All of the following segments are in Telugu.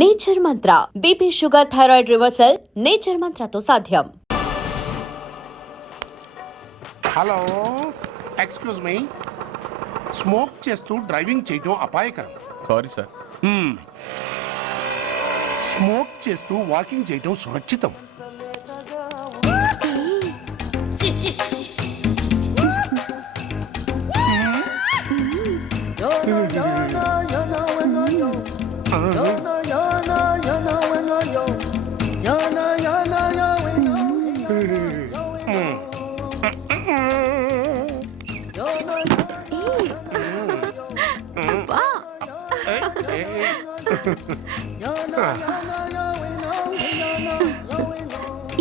Nature Mantra BP sugar thyroid reversal nature మంత్రతో సాధ్యం. Hello, excuse me. స్మోక్ చేస్తూ డ్రైవింగ్ చేయడం అపాయకరం. Sorry sir. స్మోక్ చేస్తూ వాకింగ్ చేయడం సురక్షితం.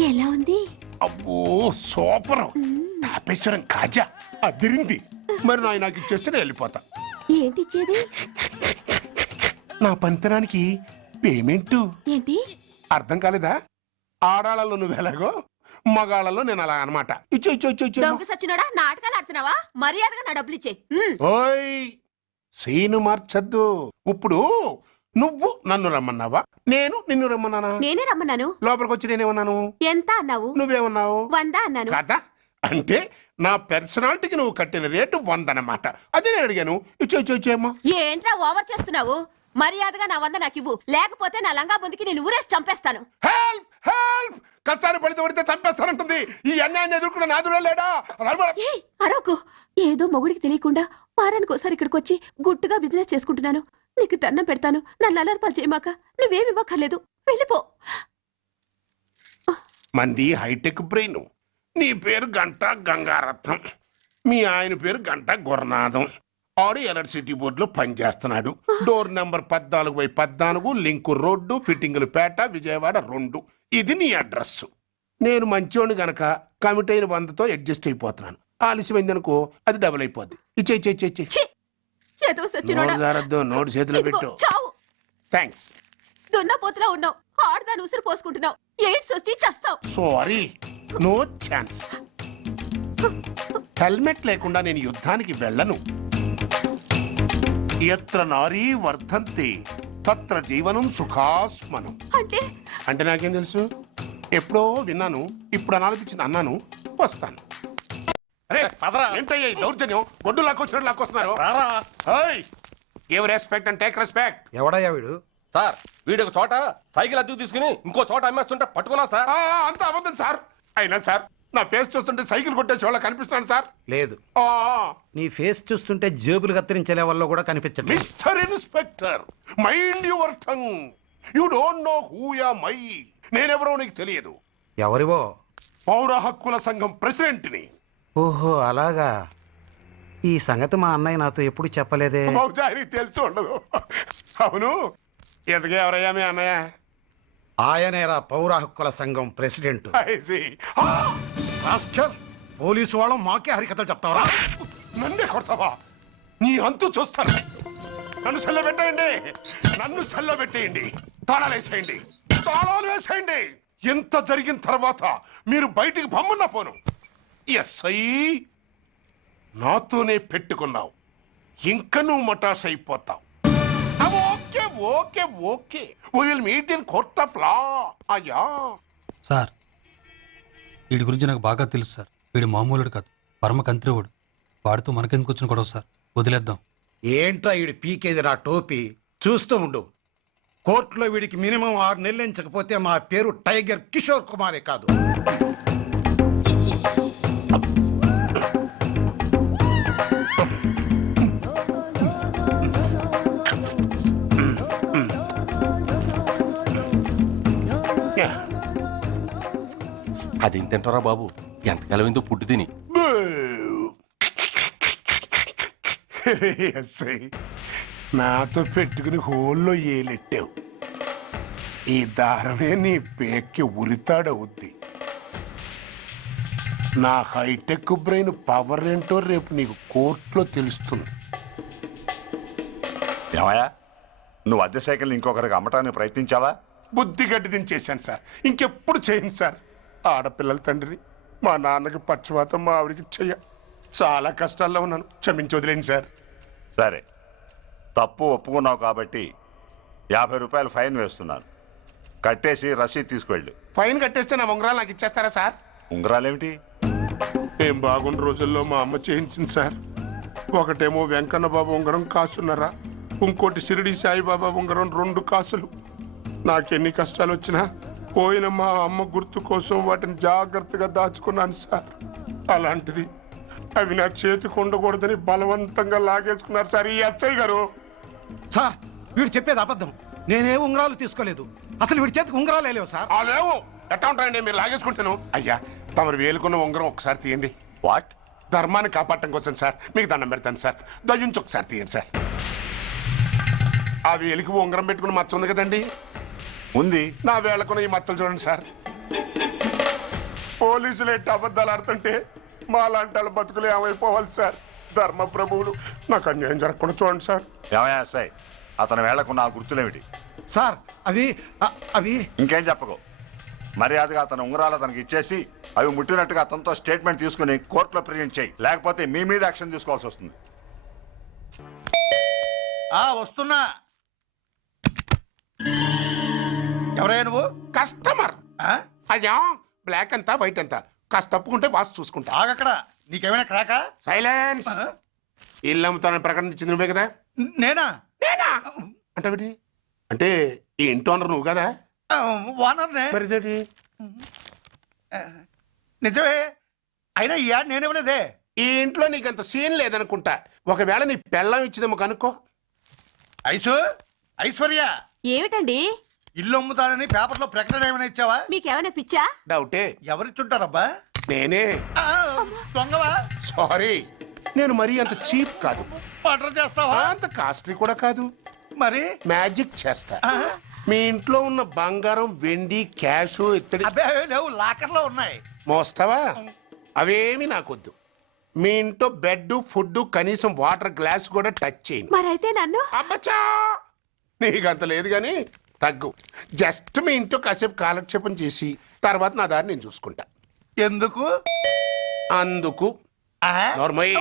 ఎలా ఉంది? అబ్బో సూపర్. తాపేశ్వరం కాజా అదిరింది. మరి నాకు ఇచ్చేస్తే నేను వెళ్ళిపోతా. ఏంటి ఇచ్చేది? నా పంతనానికి పేమెంట్. ఏంటి అర్థం కాలేదా? ఆడాళ్ళలో నువ్వు ఎలాగో, మగాళ్ళలో నేను అలా అనమాట. దొంగ సచ్చినోడా, నాటకాలు ఆడుతున్నావా? మర్యాదగా నా డబ్బులు ఇచ్చే. ఓయ్ సీను మార్చద్దు. ఇప్పుడు నువ్వు నన్ను రమ్మన్నావా, నేను నిన్ను రమ్మన్నానా? నేనే రమ్మన్నాను. లోపలికి వచ్చి నేనేమన్నాను? ఎంత అన్నావు? నువ్వేమన్నావు? 100 అన్నాను. కదా, అంటే నా పర్సనాలిటీకి నువ్వు కట్టిన రేటు 100 అన్నమాట. అదే నేను అడిగాను. ఇచ్చేమ్మా. ఏంట్రా ఓవర్ చేస్తున్నావు? మర్యాదగా నా 100 నాకు ఇవ్వు, లేకపోతే నా లంగా బొందికి నేను ఊరేసి చంపేస్తాను. Help help. కష్టాన్ని పడితే చంపేస్తానంటుంది. ఈ అన్యాయాన్ని ఎదుర్కొన్న నాదుడే లేడా? అరవకు. ఏదో మొగుడికి తెలియకుండా వారానికి ఒకసారి ఇక్కడికి వచ్చి గుట్టుగా బిజినెస్ చేసుకుంటున్నాను. నీకు దండం పెడతాను, నన్ను అలర్పాలు చేయమాక. నువ్వేమి ఇవ్వక్కర్లేదు, వెళ్ళిపో. మంది హైటెక్ బ్రెయిన్. నీ పేరు గంట గంగారత్నం, మీ ఆయన పేరు గంట గురనాథం. ఆడు ఎలక్ట్రిసిటీ బోర్డులో పనిచేస్తున్నాడు. డోర్ నెంబర్ 14/14, లింకు రోడ్డు, ఫిట్టింగులు పేట, విజయవాడ 2. ఇది నీ అడ్రస్. నేను మంచోని గనక కమిట్ అయిన 100తో అడ్జస్ట్ అయిపోతున్నాను. ఆలస్యమైందనుకో అది డబుల్ అయిపోద్ది. ఇచ్చే నోటు చేతిలో పెట్టు. థ్యాంక్స్. దున్నపోతులా ఉన్నావు, ఆడదాని ఉసురు పోసుకుంటున్నావు. ఎయిడ్స్ వచ్చి చస్తావు. Sorry, no chance. హెల్మెట్ లేకుండా నేను యుద్ధానికి వెళ్ళను. ఎత్ర నారీ వర్ధంతి తత్ర జీవనం సుఖాస్మనం. అంటే నాకేం తెలుసు? ఎప్పుడో విన్నాను, ఇప్పుడు అనాలపించింది అన్నాను. వస్తాను. ఏంటయ్యా దౌర్జన్యం? గొడ్డు లాక్కొచ్చినట్టు లాక్కొస్తున్నారు. Give respect and take respect. ఎవడయ్యా వీడు? సార్, వీడు ఒక చోట సైకిల్ అద్దెకు తీసుకుని ఇంకో చోట అమ్మేస్తుంటే పట్టుకున్నా సార్. అంత అబద్ధం సార్. అయినా సార్, నా ఫేస్ చూస్తుంటే సైకిల్ కొట్టేసి వాళ్ళ కనిపిస్తున్నాను సార్. లేదు, నీ ఫేస్ చూస్తుంటే జేబులు కత్తిరించే లెవెల్లో కూడా కనిపించట్లేదు. Mister inspector, mind your tongue. You don't know who am I. నేనెవరో నీకు తెలియదు. ఎవరివో? పౌర హక్కుల సంఘం ప్రెసిడెంట్ ని. ఓహో అలాగా. ఈ సంగతి మా అన్నయ్య నాతో ఎప్పుడు చెప్పలేదే. బహుశా ఆయనకి తెలిసి ఉండదు. అవును, ఎదుగే ఎవరయ్యా మీ అన్నయ్య? ఆయనేరా పౌర హక్కుల సంఘం ప్రెసిడెంట్. పోలీసు వాళ్ళం మాకే హరికథలు చెప్తావరా? నన్నే కొడతావా? నీ అంతు చూస్తాను. నన్ను సెల్ల పెట్టేయండి, నన్ను సెల్ల పెట్టేయండి. తాళాలు వేసేయండి, తాళాలు వేసేయండి. ఎంత జరిగిన తర్వాత మీరు బయటికి పమ్మున్నా పోను. ఎస్ఐ, నాతోనే పెట్టుకున్నావు, ఇంకా నువ్వు మటాస్ అయిపోతావు. Okay okay okay, we will meet in court of law. అయ్యా సార్, వీడి గురించి నాకు బాగా తెలుసు సార్. వీడు మామూలుడు కాదు, పరమ కంత్రివుడు. వాడితో మనకెందుకు వచ్చిన గొడవ సార్, వదిలేద్దాం. ఏంట్రా వీడి పీకేది నా టోపీ? చూస్తూ ఉండు. కోర్టులో వీడికి మినిమం 6 నెలలు ఎంచకపోతే మా పేరు టైగర్ కిషోర్ కుమారే కాదు. అదేం తింటారా బాబు, ఎంతకాలం ఎందుకు పుట్టి తిని. ఎస్ఐ, నాతో పెట్టుకుని హోల్లో ఏలెట్టావు. ఈ దారమే నీ పేక్కి ఉరితాడవుద్ది. నా హైటెక్ బ్రెయిన్ పవర్ ఏంటో రేపు నీకు కోర్టులో తెలుస్తుంది. ఏమయ్యా, నువ్వు అద్దె సైకిల్ ఇంకొకరికి అమ్మటానికి ప్రయత్నించావా? బుద్ధి గడ్డి దించేశాను సార్, ఇంకెప్పుడు చేయను సార్. ఆడపిల్లల తండ్రిని, మా నాన్నకి పక్షవాతం, మా ఆవిడికి చెయ్య. చాలా కష్టాల్లో ఉన్నాను, క్షమించి వదిలేండి సార్. సరే, తప్పు ఒప్పుకున్నావు కాబట్టి 50 రూపాయలు ఫైన్ వేస్తున్నాను. కట్టేసి రసీదు తీసుకువెళ్ళు. ఫైన్ కట్టేస్తే నా ఉంగరాలు నాకు ఇచ్చేస్తారా సార్? ఉంగరాలేమిటి? ఏం బాగున్న రోజుల్లో మా అమ్మ చేయించింది సార్. ఒకటేమో వెంకన్న బాబు ఉంగరం కాసున్నరా, ఇంకోటి షిరిడి సాయిబాబా ఉంగరం 2 కాసులు. నాకెన్ని కష్టాలు వచ్చినా పోయిన మా అమ్మ గుర్తు కోసం వాటిని జాగ్రత్తగా దాచుకున్నాను సార్. అలాంటిది అవి నా చేతికి ఉండకూడదని బలవంతంగా లాగేసుకున్నారు సార్ ఈ ఎస్ఐ గారు. సార్ వీడు చెప్పేది అబద్ధం. నేనే ఉంగరాలు తీసుకోలేదు. అసలు వీడి చేతికి ఉంగరాలు లేవు సార్. లేవు ఎట్టా ఉంటాయండి మీరు లాగేసుకుంటాను. అయ్యా తమరు వేలుకున్న ఉంగరం ఒకసారి తీయండి. వాట్? ధర్మాన్ని కాపాడటం కోసం సార్, మీకు దండం పెడతాను సార్. దయ్యుంచి ఒకసారి తీయండి సార్. ఆ వేలికి ఉంగరం పెట్టుకుని మచ్చ ఉంది కదండి, ఉంది. నా వేళకున్న ఈ మచ్చలు చూడండి సార్. పోలీసులు ఎట్టి అబద్ధాలు ఆడుతుంటే మా లాంటి వాళ్ళ బతుకులు ఏమైపోవాలి సార్. ధర్మ ప్రభువులు నాకు అన్యాయం జరగకుండా చూడండి సార్. ఏమయ్యా ఎస్ఐ, అతని వేళ్లకున్న ఆ గుర్తులేమిటి? సార్ అవి ఇంకేం చెప్పకు. మర్యాదగా అతని ఉంగరాలు అతనికి ఇచ్చేసి అవి ముట్టినట్టుగా అతనితో స్టేట్మెంట్ తీసుకుని కోర్టులో ప్రజెంట్ చేయి. లేకపోతే మీ మీద యాక్షన్ తీసుకోవాల్సి వస్తుంది. వస్తున్నా. ఎవరయ్యా నువ్వు? కస్టమర్. అయ్యా బ్లాక్ అంతా వైట్ అంతా కాస్త తప్పుకుంటే వాసు చూసుకుంటా. ఆగక్కడ. నీకేమైనా క్రాకా? సైలెన్స్. ఇల్లు అమ్ముతానని ప్రకటించింది నువ్వే కదా? నేనా? అంటే అంటే ఈ ఇంటి ఓనర్ నువ్వు కదా? వానర్నే. మరి ఇదేంటి? నిజమే. అయినా ఈ యాడ్ నేనేమలేదే. ఈ ఇంట్లో నీకంత సీన్ లేదనుకుంటా. ఒకవేళ నీ పెళ్ళం ఇచ్చిందేమో కనుక్కో. ఐశ్వర్య ఏమిటండి? ఇల్లు అమ్ముతానని పేపర్లో ప్రకటన ఏమైనా ఇచ్చావా? మీకేమైనా పిచ్చా? డౌటే. ఎవరిచ్చుంటారబ్బా? నేనే. దొంగవా? సారీ, నేను మరీ అంత చీప్ కాదు. మర్డర్ చేస్తావా? అంత కాస్ట్లీ కూడా కాదు. మరి మ్యాజిక్ చేస్తా. మీ ఇంట్లో ఉన్న బంగారం, వెండి, క్యాష్, ఇత్తడి అబ్బే లేవు, లాకర్లో ఉన్నాయి. మోస్తావా? అవేమి నాకొద్దు. మీ ఇంట్లో బెడ్, ఫుడ్, కనీసం వాటర్ గ్లాస్ కూడా టచ్ చేయను. మరైతే నన్ను అబ్బచ్చా, నీకంత లేదు గాని తగ్గు. జస్ట్ మీ ఇంట్లో కాసేపు కాలక్షేపం చేసి తర్వాత నా దారి నేను చూసుకుంటా. ఎందుకు? అందుకు. నోర్మయ్య,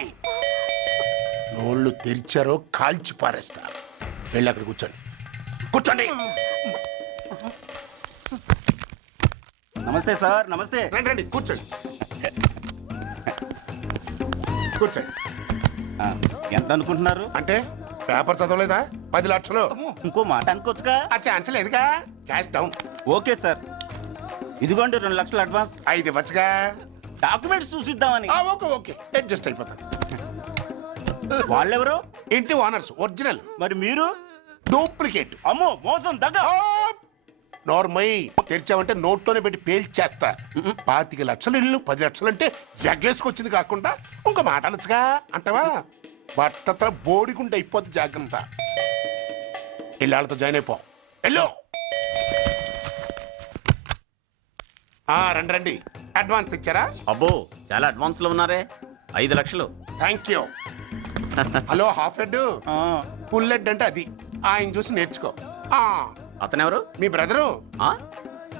నోళ్ళు తెరిచారో కాల్చి పారేస్తా. వెళ్ళి అక్కడ కూర్చోండి. కూర్చోండి. నమస్తే సార్. నమస్తే. రండి రండి కూర్చోండి. కూర్చోండి. ఎంత అనుకుంటున్నారు? అంటే పేపర్ చదవలేదా? 10 లక్షలు. ఇంకో మాట అనుకోవచ్చుగా. ఆ ఛాన్స్ లేదుగా. Cash down. ఓకే సార్, ఇదిగోండి 2 లక్షలు అడ్వాన్స్. 5 ఇవ్వచ్చుగా. డాక్యుమెంట్స్ చూసిద్దామని. ఓకే ఓకే, అడ్జస్ట్ అయిపోతాను. వాళ్ళెవరు? ఇంటి ఓనర్స్. ఒరిజినల్. మరి మీరు? డూప్లికేట్. అమ్మో, మోసం దగ్గ. నోర్మై, తెరిచావంటే నోట్లోనే పెట్టి పేల్చేస్తా. 25 లక్షలు ఇల్లు 10 లక్షలు అంటే ఎగ్గేసుకొచ్చింది కాకుండా ఇంకో మాట అనొచ్చుగా. అంటావా? బట్టతో బోడిగుండి అయిపోద్ది. జాగ్రత్త. ఇళ్ళతో జాయిన్ అయిపో. వెళ్ళు. రండి రండి. అడ్వాన్స్ ఇచ్చారా? అబ్బో, చాలా అడ్వాన్స్ లో ఉన్నారే. 5 లక్షలు. Thank you. Hello, half head, full head అంటే అది. ఆయన చూసి నేర్చుకో. అతనెవరు? మీ బ్రదరు. ఆ?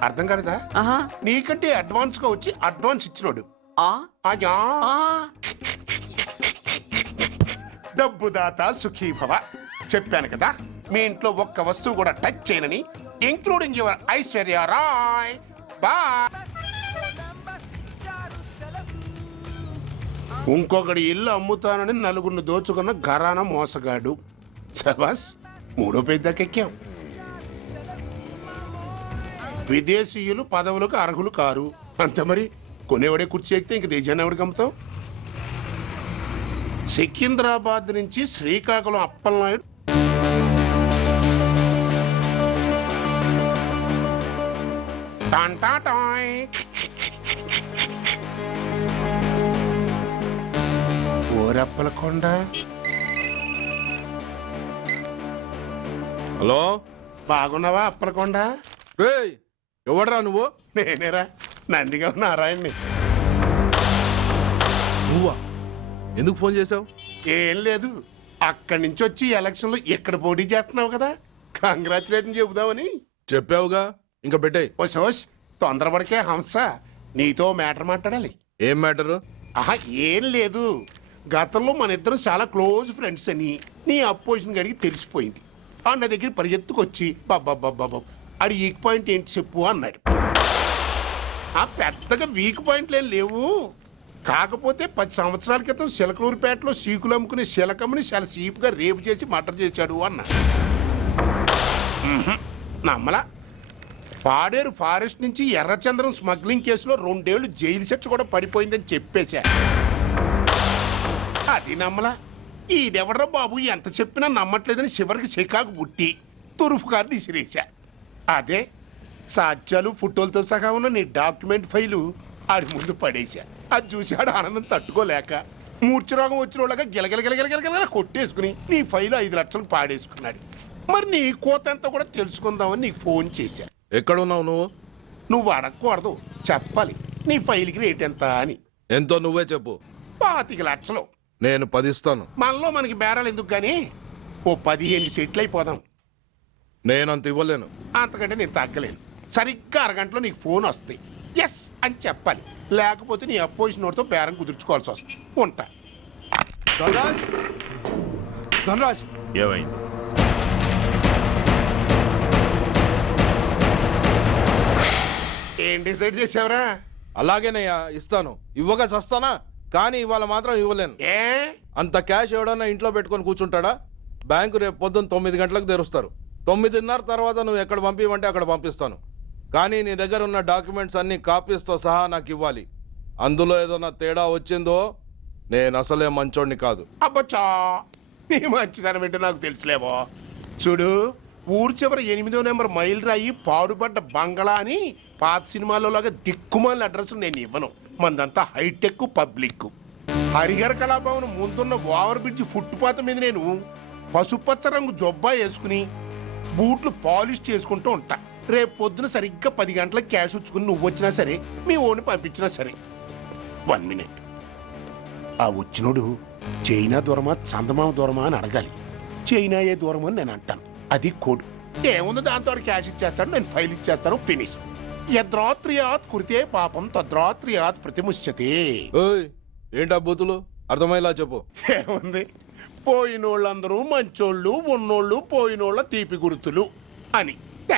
అర్థం కాలేదా? ఆహా. నీకంటే అడ్వాన్స్ గా వచ్చి అడ్వాన్స్ ఇచ్చినోడు. ఆ? అయ్యా, ఆ. డబ్బు దాత సుఖీభవ. చెప్పాను కదా, మీ ఇంట్లో ఒక్క వస్తువు కూడా టచ్ చేయనని, including your Aishwarya Rai. Bye. ఇంకొకటి ఇల్లు అమ్ముతానని నలుగురిని దోచుకున్న ఘరానా మోసగాడు. శబాస్, 3వ పేజీ దాకా ఎక్కాం. విదేశీయులు పదవులకు అర్హులు కారు. అంతే మరి. కొనేవాడే కుర్చీ ఎక్కితే ఇంక దేశాన్ని ఎవరికి అమ్ముతాం? సికింద్రాబాద్ నుంచి శ్రీకాకుళం అప్పలనాయుడు టాంటాటాయ్. ఓరప్పలకొండ. హలో, బాగున్నావా అప్పలకొండ? రేయ్, ఎవడరా నువ్వు? నేనేరా, నందిగా నారాయణ్ణి. నువ్వా? ఎందుకు ఫోన్ చేసావు? ఏం లేదు, అక్కడి నుంచి వచ్చి ఎలక్షన్ లో ఇక్కడ పోటీ చేస్తున్నావు కదా, కంగ్రాచులేషన్ చెబుదామని. చెప్పావుగా, ఇంకా పెట్టాయి. ఓ సోష్, తొందరపడికే హంస, నీతో మ్యాటర్ మాట్లాడాలి. ఏం మ్యాటరు? ఆహా, ఏం లేదు. గతంలో మన ఇద్దరం చాలా క్లోజ్ ఫ్రెండ్స్ అని నీ అపోజిషన్ గడికి తెలిసిపోయింది. ఆ నా దగ్గర పరిగెత్తుకొచ్చి బాబా ఆడి వీక్ పాయింట్ ఏంటి చెప్పు అన్నాడు. ఆ పెద్దగా వీక్ పాయింట్లు ఏం లేవు, కాకపోతే 10 సంవత్సరాల క్రితం సిలకలూరుపేటలో సీకులు అమ్ముకునే శిలకమ్మని చాలా సీపుగా రేపు చేసి మర్డర్ చేశాడు అన్నా. నమ్మలా. పాడేరు ఫారెస్ట్ నుంచి ఎర్రచంద్రం స్మగ్లింగ్ కేసులో 2 ఏళ్లు జైలు శిక్ష కూడా పడిపోయిందని చెప్పేశా. అది నమ్మలా. ఈడెవడ్రా బాబు ఎంత చెప్పినా నమ్మట్లేదని చివరికి చికాకు పుట్టి తురుపు కార్డు ఇసిరేశా. అదే సాక్ష్యాలు ఫోటోలతో సహా ఉన్న నీ డాక్యుమెంట్ ఫైలు ఆడి ముందు పడేశా. అది చూశాడు ఆనందం తట్టుకోలేక మూర్ఛరోగం వచ్చిన వాళ్ళగా గిలగిలగిలగిలగిలగిల కొట్టేసుకుని నీ ఫైలు 5 లక్షలకు పాడేసుకున్నాడు. మరి నీ కోతంతా కూడా తెలుసుకుందామని నీకు ఫోన్ చేశా. ఎక్కడున్నావు నువ్వు? నువ్వు అడగకూడదు, చెప్పాలి. నీ ఫైల్కి రేట్ ఎంత అని. ఎంతో నువ్వే చెప్పు. 25 లక్షలు. నేను 10 ఇస్తాను. మనలో మనకి బేరాలు ఎందుకు గానీ ఓ 15 సెట్లు అయిపోదాం. నేనంత ఇవ్వలేను. అంతకంటే నేను తగ్గలేను. సరిగ్గా అరగంటలో నీకు ఫోన్ వస్తాయి. ఎస్ అని చెప్పాలి, లేకపోతే నీ అపోజిషన్ నోటితో బేరం కుదుర్చుకోవాల్సి వస్తుంది. ఉంటా. ధనరాజ్ ఏమైంది? ఏం డిసైడ్ చేసావురా? అలాగేనయ్యా, ఇస్తాను. ఇవ్వగా చస్తానా, కానీ ఇవాళ మాత్రం ఇవ్వలేను. ఏ అంత క్యాష్ ఎవడన్నా ఇంట్లో పెట్టుకొని కూర్చుంటాడా? బ్యాంకు రేపు పొద్దున్న 9 గంటలకు తెరుస్తారు. 9:30 తర్వాత నువ్వు ఎక్కడ పంపివంటే అక్కడ పంపిస్తాను. కానీ నీ దగ్గర ఉన్న డాక్యుమెంట్స్ అన్ని కాపీస్తో సహా నాకు ఇవ్వాలి. అందులో ఏదైనా తేడా వచ్చిందో నేను అసలే మంచోడిని కాదు. అబ్బచ్చా, నీ మంచిదనం ఏంటో నాకు తెలుసులేవో. చూడు, ఊరు చివరి 8వ నెంబర్ మైల్ రాయి పాడుపడ్డ బంగళా అని పాత సినిమాలో లాగా దిక్కుమాలిన అడ్రస్ నేను ఇవ్వను. మందంతా హైటెక్ పబ్లిక్. హరిహర కళాభవన్ ముందున్న ఓవర్ బ్రిడ్జ్ ఫుట్పాత్ మీద నేను పసుపచ్చ రంగు జొబ్బా వేసుకుని బూట్లు పాలిష్ చేసుకుంటూ ఉంటా. రేపు పొద్దున సరిగ్గా 10 గంటలకు క్యాష్ ఉంచుకుని నువ్వు వచ్చినా సరే, మీ ఓన్ని పంపించినా సరే. 1 మినిట్. ఆ వచ్చినోడు చైనా దూరమా చందమామ దూరమా అని అడగాలి. చైనా ఏ దూరం అని నేను అంటాను. అది కోడ్. ఏముంది, దాంతో క్యాష్ ఇచ్చేస్తాడు, నేను ఫైల్ ఇచ్చేస్తాను, ఫినిష్. యద్రాత్రియాత్ కురితే పాపం తద్రాత్రియాత్ ప్రతిముష్యతే. ఓయ్, ఏంటా బూతులు? అర్థమయ్యేలా చెప్పు. ఏముంది, పోయినోళ్ళందరూ మంచోళ్ళు, ఉన్నోళ్ళు పోయినోళ్ళ తీపి గుర్తులు అని.